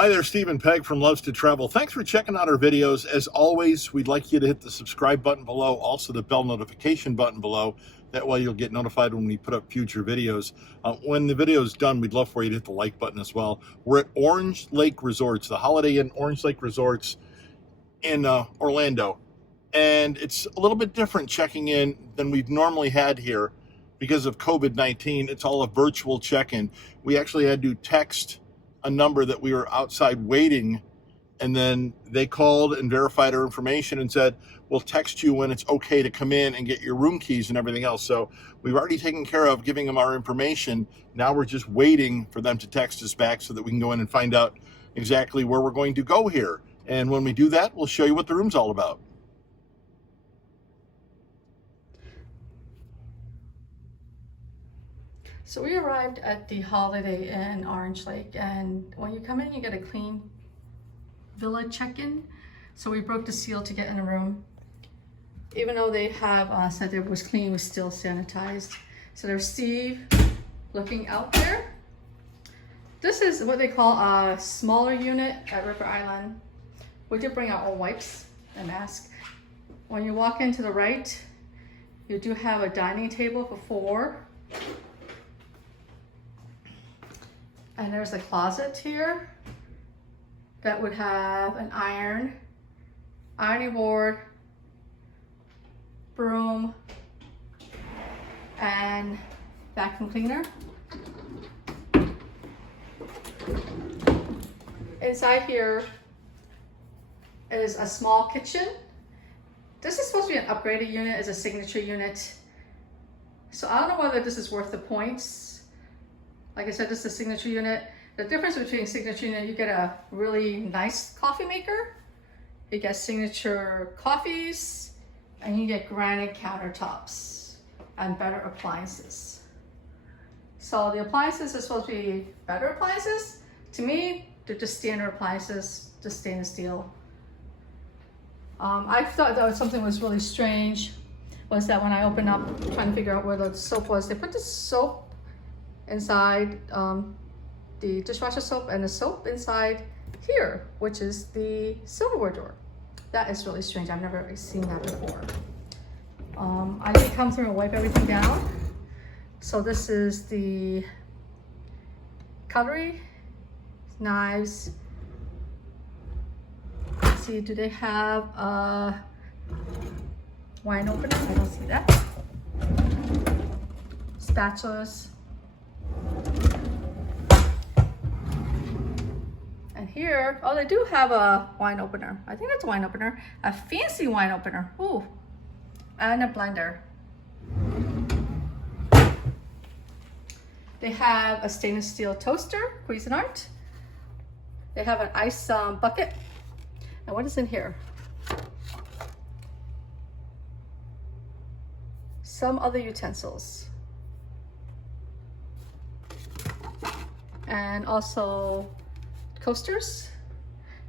Hi there, Stephen Pegg from Loves to Travel. Thanks for checking out our videos. As always, we'd like you to hit the subscribe button below, also the bell notification button below. That way you'll get notified when we put up future videos. When the video is done, we'd love for you to hit the like button as well. We're at Orange Lake Resorts, the Holiday Inn Orange Lake Resorts in Orlando. And it's a little bit different checking in than we've normally had here because of COVID-19. It's all a virtual check-in. We actually had to text a number that we were outside waiting, and then they called and verified our information and said, we'll text you when it's okay to come in and get your room keys and everything else. So we've already taken care of giving them our information. Now we're just waiting for them to text us back so that we can go in and find out exactly where we're going to go here. And when we do that, we'll show you what the room's all about. So we arrived at the Holiday Inn Orange Lake, and when you come in, you get a clean villa check-in. So we broke the seal to get in the room. Even though they have said it was clean, it was still sanitized. So there's Steve looking out there. This is what they call a smaller unit at River Island. We did bring our own wipes and mask. When you walk into the right, you do have a dining table for 4. And there's a closet here that would have an ironing board, broom, and vacuum cleaner. Inside here is a small kitchen. This is supposed to be an upgraded unit, it's a signature unit. So I don't know whether this is worth the points. Like I said, this is a signature unit. The difference between signature unit, you get a really nice coffee maker, you get signature coffees, and you get granite countertops and better appliances. So the appliances are supposed to be better appliances. To me, they're just standard appliances, just stainless steel. I thought that something was really strange was that when I opened up trying to figure out where the soap was, they put the soap inside the dishwasher soap and the soap inside here, which is the silverware drawer. That is really strange. I've never seen that before. I did come through and wipe everything down. So this is the cutlery, knives. Let's see, do they have a wine opener? I don't see that. Spatulas. And here, oh, they do have a wine opener. I think that's a wine opener. A fancy wine opener. Ooh. And a blender. They have a stainless steel toaster, Cuisinart. They have an ice bucket. And what is in here? Some other utensils. And also coasters.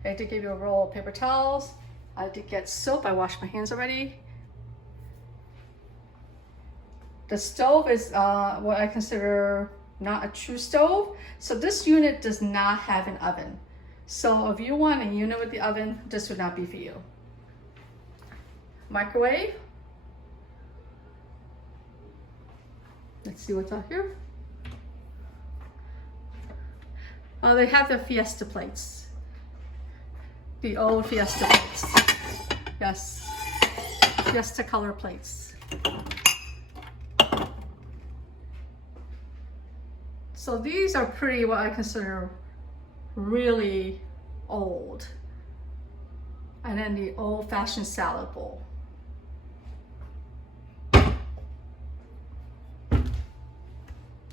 I did give you a roll of paper towels. I did get soap. I washed my hands already. The stove is what I consider not a true stove. So this unit does not have an oven. So if you want a unit with the oven, this would not be for you. Microwave. Let's see what's out here. They have the Fiesta plates. The old Fiesta plates. Yes. Fiesta color plates. So these are pretty, what I consider really old. And then the old-fashioned salad bowl.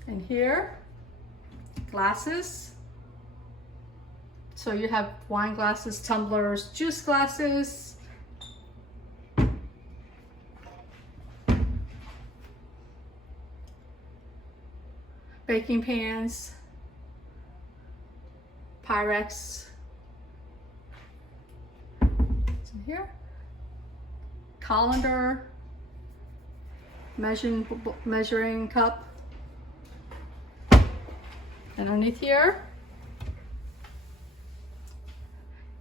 And here, glasses. So you have wine glasses, tumblers, juice glasses. Baking pans, Pyrex. It's in here. Colander, measuring cup. And underneath here,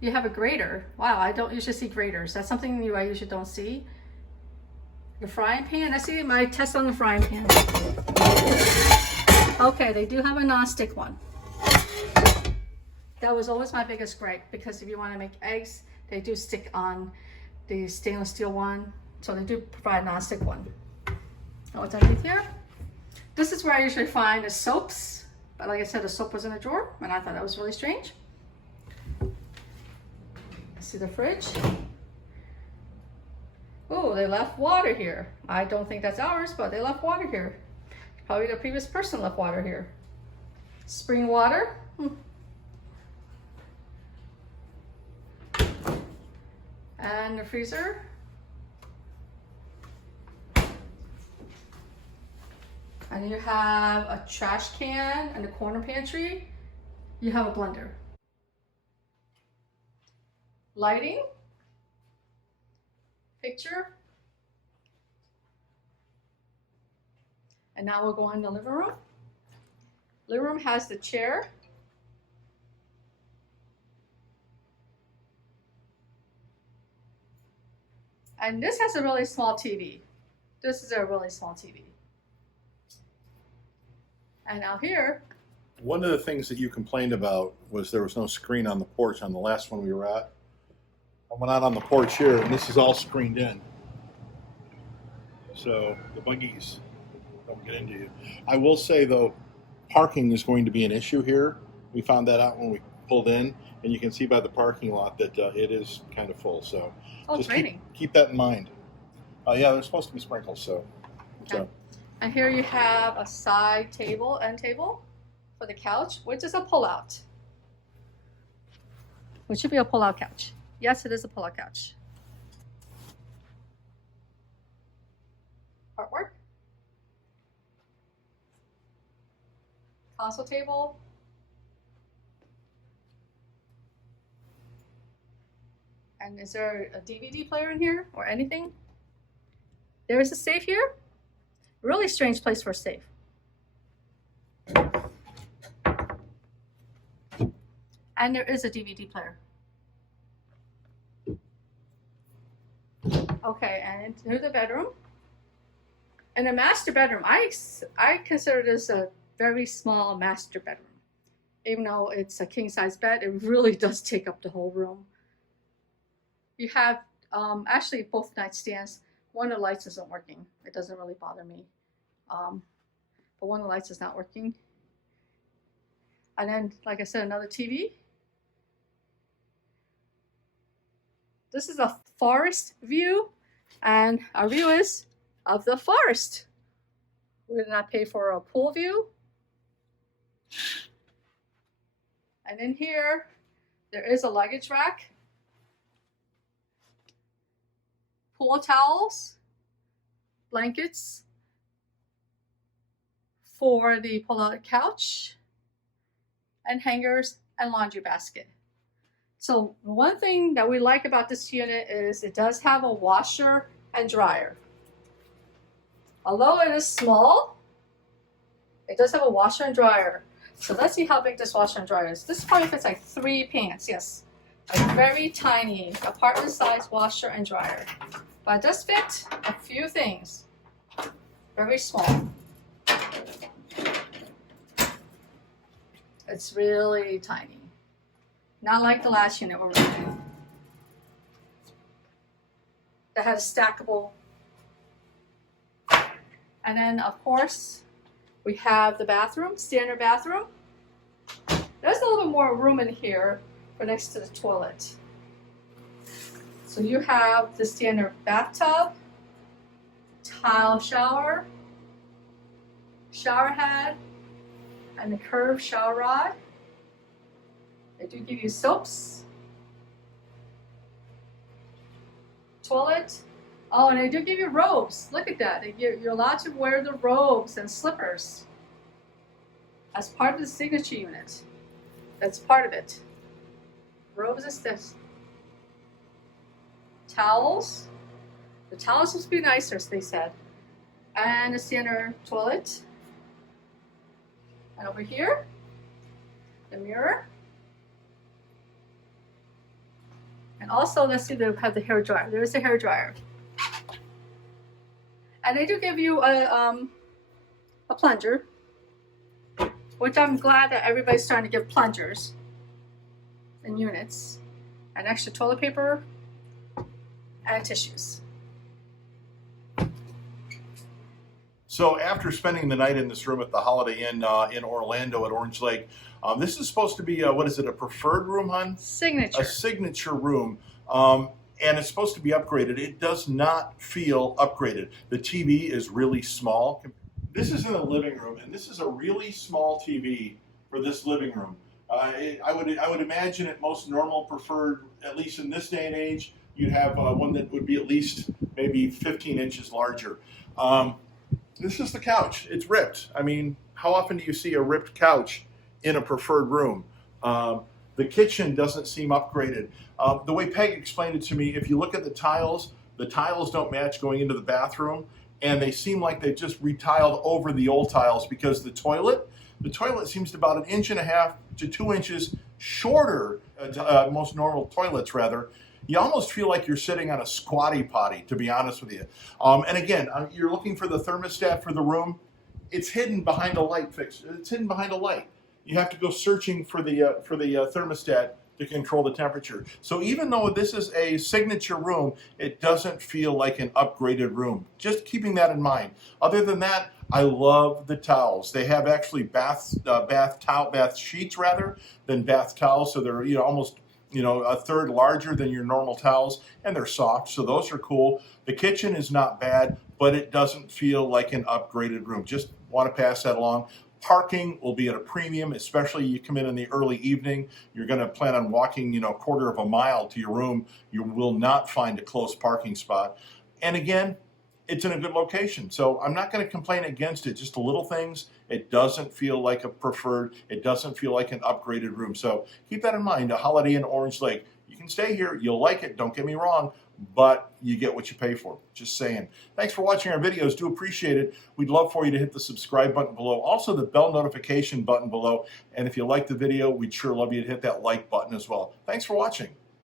You have a grater. Wow, I don't usually see graters. That's something new I usually don't see. The frying pan. I see my test on the frying pan. Okay, they do have a non-stick one. That was always my biggest gripe, because if you want to make eggs, they do stick on the stainless steel one. So they do provide a non-stick one. And what's underneath here? This is where I usually find the soaps. But like I said, the soap was in a drawer, and I thought that was really strange. See the fridge? Oh, they left water here. I don't think that's ours, but they left water here. Probably the previous person left water here. Spring water. And the freezer. And you have a trash can and the corner pantry. You have a blender. Lighting. Picture. And now we'll go in the living room. Living room has the chair. And this has a really small TV. This is a really small TV. And out here. One of the things that you complained about was there was no screen on the porch on the last one we were at. I went out on the porch here, and this is all screened in. So the buggies don't get into you. I will say, though, parking is going to be an issue here. We found that out when we pulled in, and you can see by the parking lot that it is kind of full. So it's raining. Keep that in mind. Yeah, there's supposed to be sprinkles. So. And here you have a side table, end table for the couch, which is a pull-out. Which should be a pull-out couch. Yes, it is a pull-out couch. Artwork. Console table. And is there a DVD player in here or anything? There is a safe here. Really strange place for a safe. And there is a DVD player. Okay, and into the bedroom. And the master bedroom, I consider this a very small master bedroom. Even though it's a king-size bed, it really does take up the whole room. You have actually both nightstands. One of the lights isn't working. It doesn't really bother me. But one of the lights is not working. And then, like I said, another TV. This is a forest view, and our view is of the forest. We did not pay for a pool view. And in here, there is a luggage rack, pool towels, blankets for the pull-out couch, and hangers and laundry basket. So one thing that we like about this unit is it does have a washer and dryer. Although it is small, it does have a washer and dryer. So let's see how big this washer and dryer is. This probably fits like 3 pants, yes. A very tiny apartment size washer and dryer. But it does fit a few things. Very small. It's really tiny. Not like the last unit we're renting. That had a stackable. And then, of course, we have the bathroom, standard bathroom. There's a little bit more room in here for next to the toilet. So you have the standard bathtub, tile shower, shower head, and the curved shower rod. They do give you soaps, toilet. Oh, and they do give you robes. Look at that. You're allowed to wear the robes and slippers as part of the signature unit. That's part of it. Robes is this. Towels. The towels supposed to be nicer, they said. And a standard toilet. And over here, the mirror. And also, let's see, they have the hair dryer. There is a hair dryer. And they do give you a plunger, which I'm glad that everybody's starting to give plungers in units, and extra toilet paper and tissues. So after spending the night in this room at the Holiday Inn in Orlando at Orange Lake, this is supposed to be, what is it, a preferred room, hon? Signature. A signature room. And it's supposed to be upgraded. It does not feel upgraded. The TV is really small. This is in the living room, and this is a really small TV for this living room. I would imagine at most normal preferred, at least in this day and age, you'd have one that would be at least maybe 15 inches larger. This is the couch. It's ripped. I mean, how often do you see a ripped couch in a preferred room? The kitchen doesn't seem upgraded. The way Peg explained it to me, if you look at the tiles don't match going into the bathroom, and they seem like they've just retiled over the old tiles because the toilet seems about 1.5 to 2 inches shorter, most normal toilets rather. You almost feel like you're sitting on a squatty potty, to be honest with you. And again, you're looking for the thermostat for the room. It's hidden behind a light fixture. It's hidden behind a light. You have to go searching for the thermostat to control the temperature. So even though this is a signature room, it doesn't feel like an upgraded room. Just keeping that in mind. Other than that, I love the towels. They have actually bath sheets rather than bath towels, so they're almost a third larger than your normal towels, and they're soft, so those are cool. The kitchen is not bad, but it doesn't feel like an upgraded room. Just want to pass that along. Parking will be at a premium, especially you come in the early evening. You're going to plan on walking, 1/4 of a mile to your room. You will not find a close parking spot. And again, it's in a good location. So I'm not going to complain against it. Just the little things. It doesn't feel like a preferred. It doesn't feel like an upgraded room. So keep that in mind. A Holiday Inn Orange Lake. You can stay here. You'll like it. Don't get me wrong. But you get what you pay for. Just saying. Thanks for watching our videos. Do appreciate it. We'd love for you to hit the subscribe button below. Also the bell notification button below. And if you like the video, we'd sure love you to hit that like button as well. Thanks for watching.